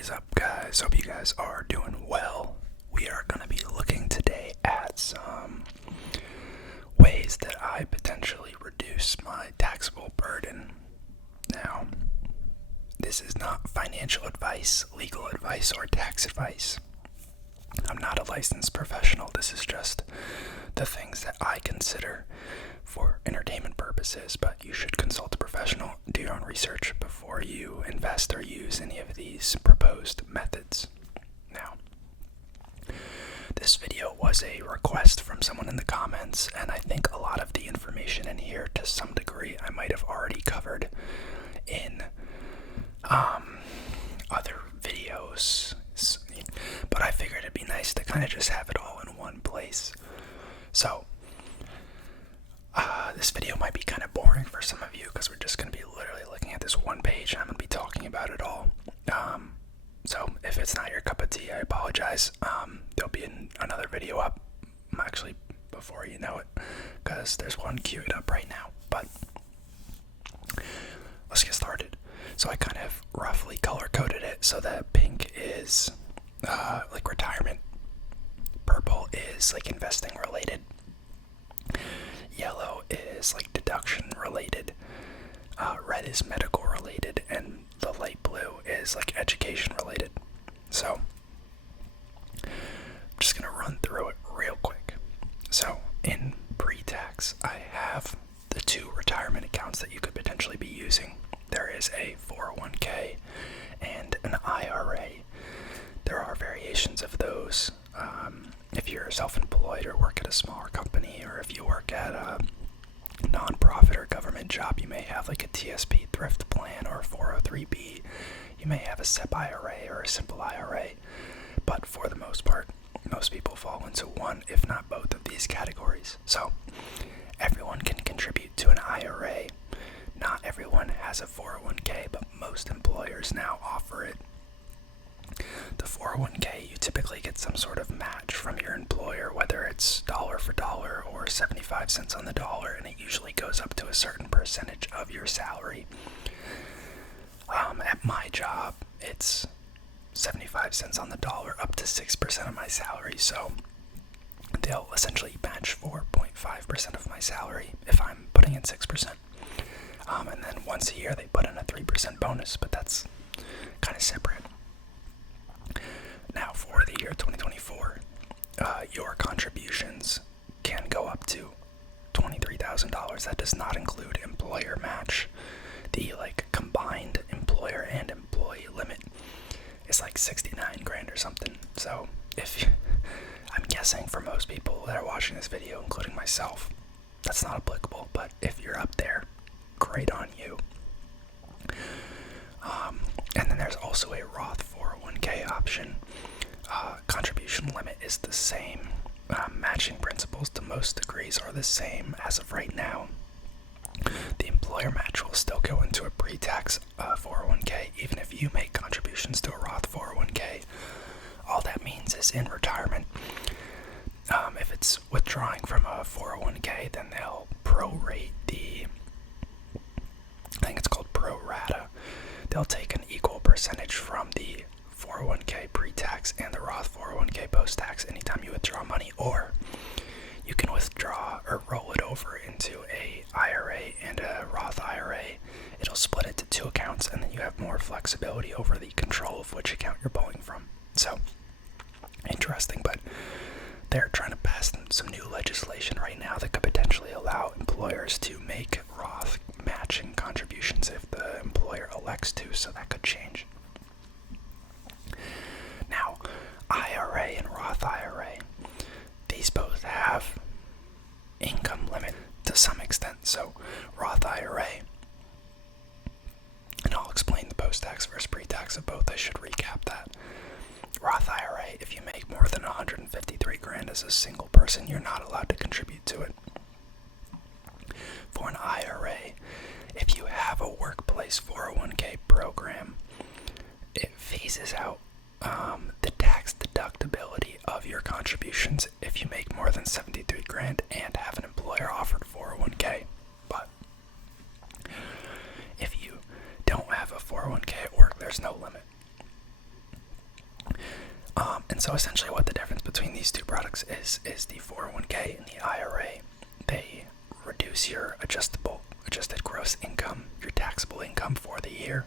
is up, guys? Hope you guys are doing well. We are going to be looking today at some ways that I potentially reduce my taxable burden. Now, this is not financial advice, legal advice, or tax advice. I'm not a licensed professional. This is just the things that I consider for entertainment purposes, but you should consult a professional, do your own research before you invest or use any of these proposed methods. Now, this video was a request from someone in the comments, and I think a lot of the information in here, to some degree, I might have already covered in other videos, but I figured it'd be nice to kind of just have it all in one place. So, this video might be kind of boring for some of you because we're just going to be literally looking at this one page and I'm going to be talking about it all. So if it's not your cup of tea, I apologize. There'll be another video up, actually, before you know it, because there's one queued up right now. But let's get started. So I kind of roughly color-coded it so that pink is like retirement, purple is like investing related, yellow is like deduction related, red is medical related, and the light blue is like education related. So I'm just gonna run through it real quick. So in pre-tax, I have the two retirement accounts that you could potentially be using. There is a 401k and an IRA. There are variations of those. If you're self-employed or work at a smaller company, or if you work at a non-profit or government job, you may have like a TSP thrift plan or a 403b. You may have a SEP IRA or a simple IRA. But for the most part, most people fall into one, if not both, of these categories. So everyone can contribute to an IRA. Not everyone has a 401k, but most employers now offer it. The 401k, you typically get some sort of match from your employer, whether it's dollar for dollar or 75 cents on the dollar, and it usually goes up to a certain percentage of your salary. At my job, it's 75 cents on the dollar up to 6% of my salary, so they'll essentially match 4.5% of my salary if I'm putting in 6%. And then once a year they put in a 3% bonus, but that's kind of separate. Now, for the year 2024, your contributions can go up to $23,000. That does not include employer match. The combined employer and employee limit is like 69 grand or something. So I'm guessing for most people that are watching this video, including myself, that's not applicable. But if you're up there, great on you. And then there's also a Roth 401k option. Contribution limit is the same. Matching principles to most degrees are the same as of right now. The employer match will still go into a pre-tax 401k, even if you make contributions to a Roth 401k. All that means is in retirement, if it's withdrawing from a 401k, then they'll prorate I think it's called pro rata. They'll take an equal percentage from the 401k pre-tax and the Roth 401k post-tax anytime you withdraw money, or you can withdraw or roll it over into a IRA and a Roth IRA. It'll split it to two accounts, and then you have more flexibility over the control of which account you're pulling from. So, interesting, but they're trying to pass some new legislation right now that could potentially allow employers to make Roth matching contributions if the employer elects to, so that could change. Now, IRA and Roth IRA, these both have income limit to some extent. So Roth IRA, and I'll explain the post-tax versus pre-tax of both. I should recap that. Roth IRA, if you make more than 153 grand as a single person, you're not allowed to contribute to it. For an IRA, if you have a workplace 401k program, it phases out the tax deductibility of your contributions if you make more than 73 grand and have an employer offered 401k. But if you don't have a 401k at work, there's no limit. And so essentially what the difference between these two products is the 401k and the IRA. They reduce your adjusted gross income, your taxable income for the year.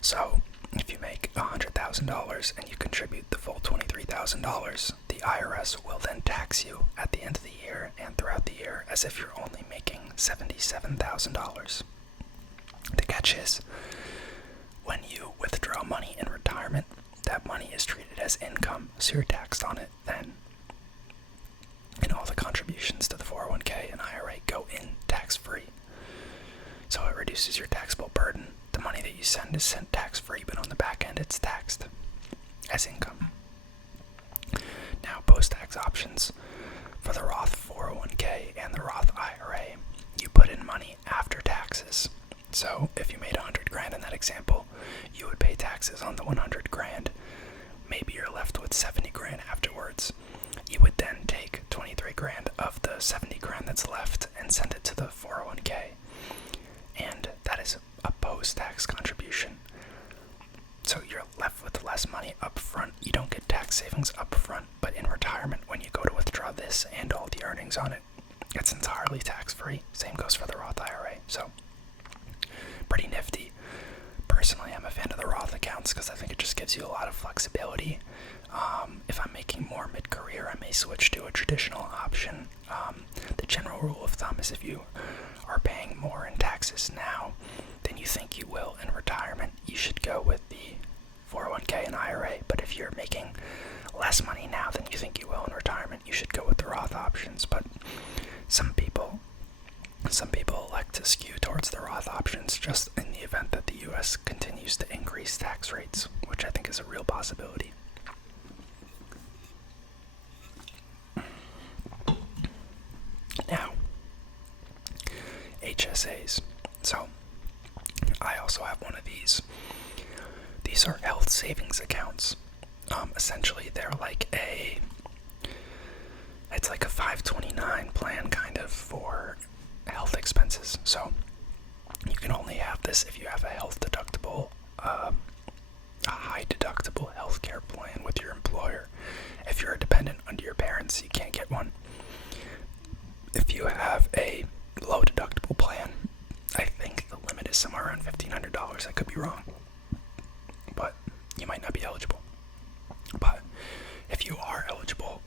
So if you make $100,000 and you contribute the full $23,000, the IRS will then tax you at the end of the year and throughout the year as if you're only making $77,000. The catch is, when you withdraw money in retirement, that money is treated as income, so you're taxed on it then. And all the contributions to the 401k and IRA go in tax-free. So it reduces your taxable burden. The money that you send is sent tax-free, but on the back end it's taxed as income. Now, post-tax options for the Roth 401k and the Roth IRA, you put in money after taxes. So if you made $100,000 in that example, you would pay taxes on the $100,000. Maybe you're left with $70,000 afterwards. You would then take $23,000 of the $70,000 that's left and send it to the 401k. And that is a post-tax contribution. So you're left with less money up front. You don't get tax savings up front, but in retirement, when you go to withdraw this and all the earnings on it, it's entirely tax-free. Same goes for the Roth IRA. So pretty nifty. Personally, I'm a fan of the Roth accounts because I think it just gives you a lot of flexibility. If I'm making more mid-career, I may switch to a traditional option. The general rule of thumb is if you are paying more in taxes now than you think you will in retirement, you should go with the 401k and IRA. But if you're making less money now than you think you will in retirement, you should go with the Roth options. But some people elect to skew towards the Roth options just in the event that the U.S. continues to increase tax rates, which I think is a real possibility. Now, HSAs. So, I also have one of these. These are health savings accounts. Essentially, they're it's like a 529 plan kind of for health expenses. So you can only have this if you have a health deductible, a high deductible healthcare plan with your employer. If you're a dependent under your parents, you can't get one. If you have a low deductible plan, I think the limit is somewhere around $1,500. I could be wrong, but you might not be eligible. But if you are eligible,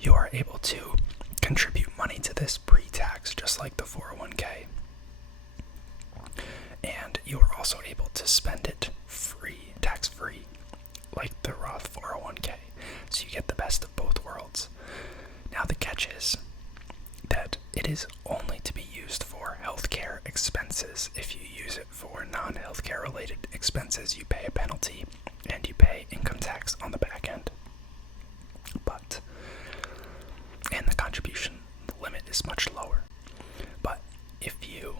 you are able to contribute money to this pre-tax, just like the 401k. And you are also able to spend it free, tax-free, like the Roth 401k. So you get the best of both worlds. Now the catch is that it is only to be used for healthcare expenses. If you use it for non-healthcare related expenses, you pay a penalty and you pay income tax on the back end. And the contribution limit is much lower. But if you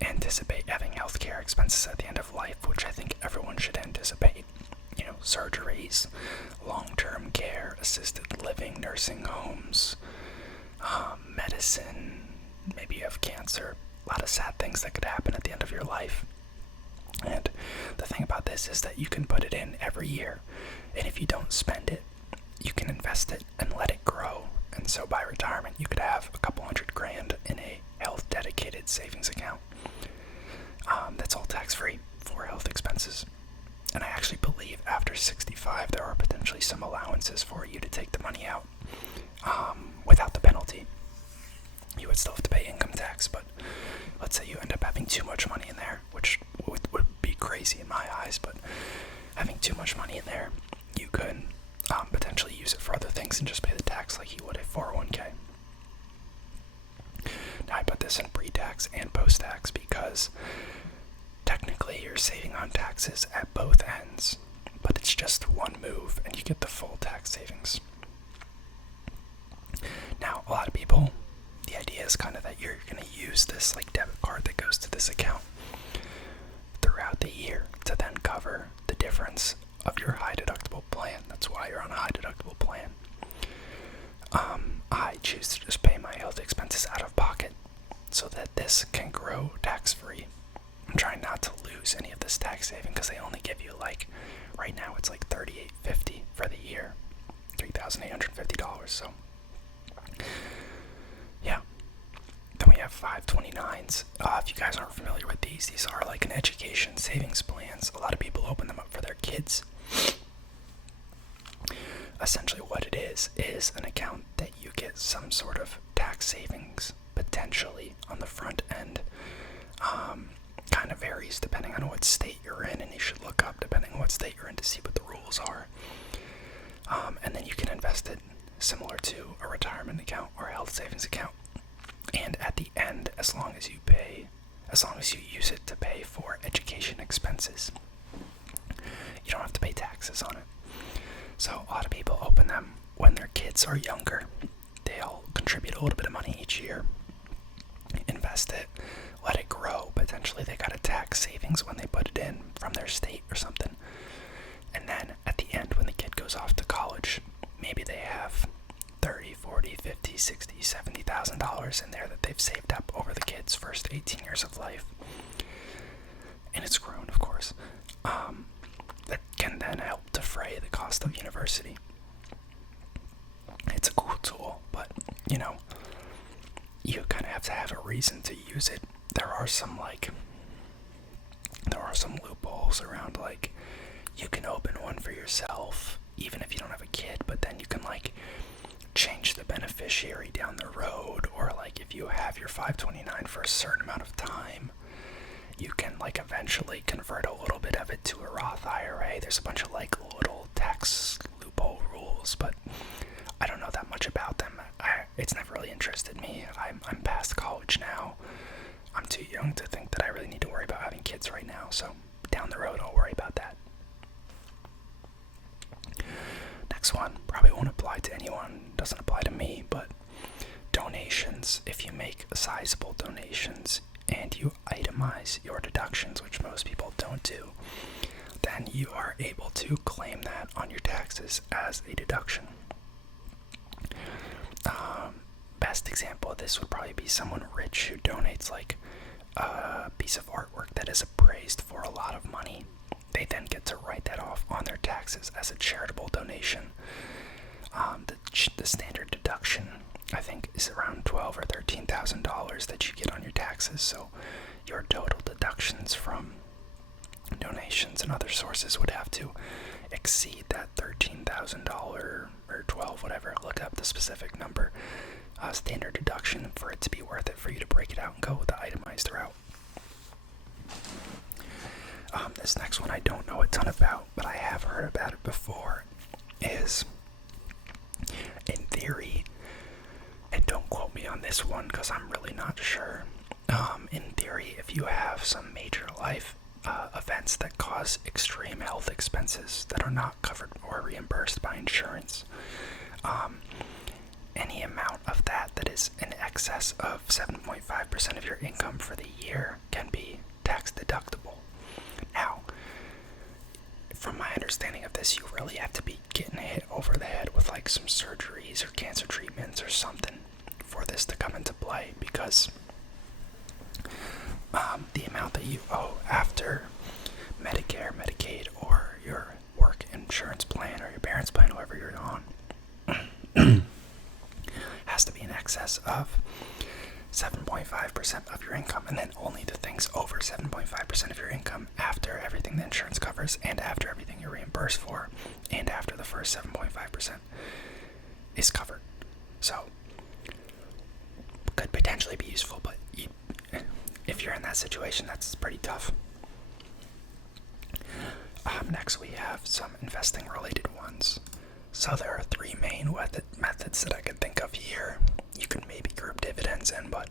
anticipate having healthcare expenses at the end of life, which I think everyone should anticipate, surgeries, long-term care, assisted living, nursing homes, medicine, maybe you have cancer, a lot of sad things that could happen at the end of your life. And the thing about this is that you can put it in every year, and if you don't spend it, you can invest it and let it grow. And so by retirement, you could have a couple $100,000 in a health dedicated savings account. That's all tax-free for health expenses. And I actually believe after 65, there are potentially some allowances for you to take the money out without the penalty. You would still have to pay income tax, but let's say you end up having too much money in there, which would be crazy in my eyes, but having too much money in there, you could potentially use it for other things and just pay the tax like you would a 401k. Now I put this in pre-tax and post-tax because technically you're saving on taxes at both ends, but it's just one move and you get the full tax savings. Now, a lot of people, the idea is kind of that you're going to use this like debit card that goes to this account throughout the year to then cover the difference of your high deductible plan. That's why you're on a high deductible plan. I choose to just pay my health expenses out of pocket so that this can grow tax-free. I'm trying not to lose any of this tax saving because they only give you right now it's like $38.50 $3,850. So, yeah. Then we have 529s. If you guys aren't familiar with these are like an education savings plans. A lot of people open them up for their kids. Essentially what it is an account that you get some sort of tax savings, potentially, on the front end. Kind of varies depending on what state you're in, and you should look up depending on what state you're in to see what the rules are. And then you can invest it similar to a retirement account or a health savings account. And at the end, as long as you use it to pay for education expenses, you don't have to pay taxes on it. So a lot of people open them when their kids are younger. They'll contribute a little bit of money each year, invest it, let it grow. Potentially they got a tax savings when they put it in from their state or something. And then at the end, when the kid goes off to college, maybe they have $30, $40, $50, $60, $70,000 in there that they've saved up over the kid's first 18 years of life. And it's grown, of course. That can then help defray the cost of university. It's a cool tool, but, you kind of have to have a reason to use it. There are some loopholes around, like, you can open one for yourself, even if you don't have a kid, but then you can, change the beneficiary down the road, or, if you have your 529 for a certain amount of time, you can, eventually convert a little bit of it to a Roth IRA. There's a bunch of, little tax loophole rules, but I don't know that much about them. It's never really interested me. I'm past college now. I'm too young to think that I really need to worry about having kids right now, so down the road I'll worry about that. Next one probably won't apply to anyone, doesn't apply to me, but donations. If you make sizable donations and you itemize your deductions, which most people don't do, then you are able to claim that on your taxes as a deduction. Best example of this would probably be someone rich who donates a piece of artwork that is appraised for a lot of money. They then get to write that off on their taxes as a charitable donation. The standard deduction, I think, is around $12,000 or $13,000 that you get on your taxes. So your total deductions from donations and other sources would have to exceed that $13,000 or $12,000, whatever. Look up the specific number, standard deduction, for it to be worth it for you to break it out and go with the itemized route. This next one I don't know a ton about, but I have heard about it before, is, in theory, and don't quote me on this one because I'm really not sure, in theory, if you have some major life events that cause extreme health expenses that are not covered or reimbursed by insurance, any amount of that is in excess of 7.5% of your income for the year can be tax deductible. Now, from my understanding of this, you really have to be getting hit over the head with some surgeries or cancer treatments or something for this to come into play, because the amount that you owe after Medicare, Medicaid, or your work insurance plan or your parents' plan, whoever you're on, has to be in excess of 7.5% of your income, and then only the things over 7.5% of your income after everything the insurance covers and after everything you're reimbursed for and after the first 7.5% is covered. So, could potentially be useful, but if you're in that situation, that's pretty tough. Next we have some investing related ones. So there are three main methods that I could think of here. You can maybe group dividends in, but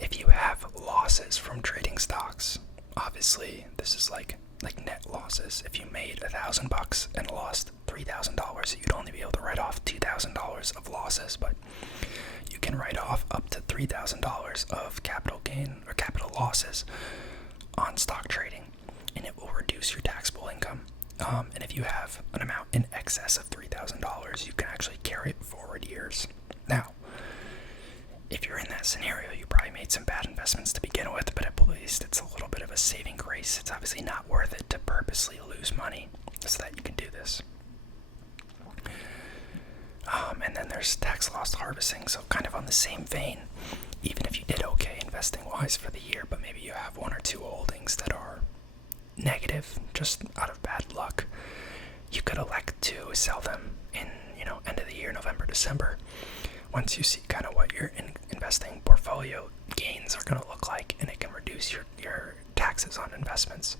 if you have losses from trading stocks, obviously this is like net losses. If you made $1,000 and lost $3,000, you'd only be able to write off $2,000 of losses, but you can write off up to $3,000 of capital gain or capital losses on stock trading, and it will reduce your taxable income. And if you have an amount in excess of $3,000, you can actually carry it forward years. Now, if you're in that scenario, you probably made some bad investments to begin with, but at least it's a little bit of a saving grace. It's obviously not worth it to purposely lose money so that you can do this. And then there's tax loss harvesting, so kind of on the same vein. Even if you did okay investing wise for the year, but maybe you have one or two holdings that are negative, just out of bad luck, you could elect to sell them in, end of the year, November, December, once you see kind of what your investing portfolio gains are going to look like, and it can reduce your taxes on investments.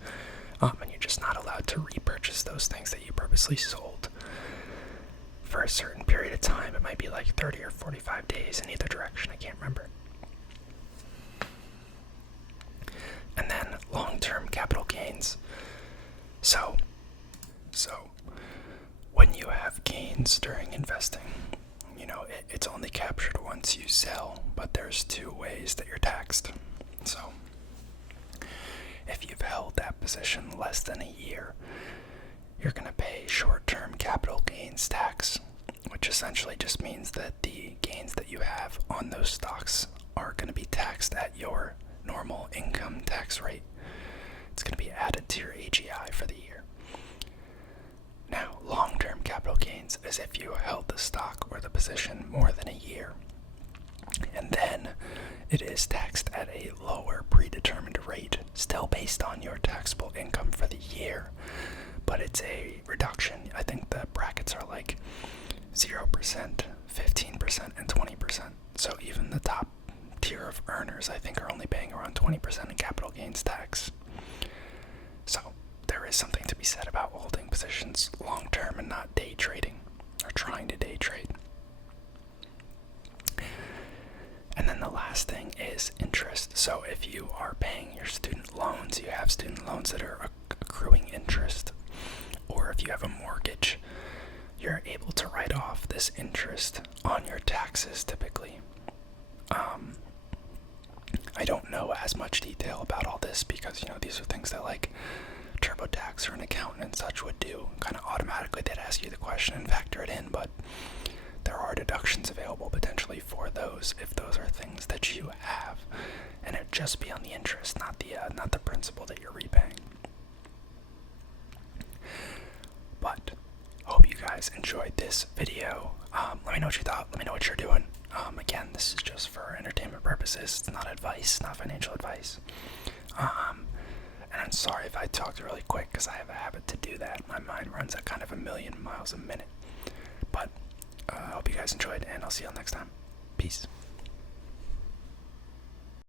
And you're just not allowed to repurchase those things that you purposely sold for a certain period of time. It might be like 30 or 45 days in either direction, I can't remember. And then long-term capital gains. So when you have gains during investing, it's only captured once you sell, but there's two ways that you're taxed. So if you've held that position less than a year, you're going to pay short-term capital gains tax, which essentially just means that the gains that you have on those stocks are going to be taxed at your normal income tax rate. It's going to be added to your AGI for the year. Now, long-term capital gains is if you held the stock or the position more than a year, and then it is taxed at a lower predetermined rate, still based on your taxable income for the year, but it's a reduction. I think the brackets are like 0%, 15%, and 20%. So even the top tier of earners, I think, are only paying around 20% in capital gains tax. So there is something to be said about holding positions long term and not day trading or trying to day trade. And then the last thing is interest. So if you are paying your student loans, you have student loans that are accruing interest, or if you have a mortgage, you're able to write off this interest on your taxes typically. I don't know as much detail about all this because, these are things that like TurboTax or an accountant and such would do. Kind of automatically they'd ask you the question and factor it in, but there are deductions available potentially for those if those are things that you have, and it'd just be on the interest, not the principal that you're repaying. But hope you guys enjoyed this video. Let me know what you thought. Let me know what you're doing. Again, this is just for entertainment purposes. It's not advice, not financial advice. And I'm sorry if I talked really quick because I have a habit to do that. My mind runs at kind of 1,000,000 miles a minute. But I hope you guys enjoyed, and I'll see you all next time. Peace.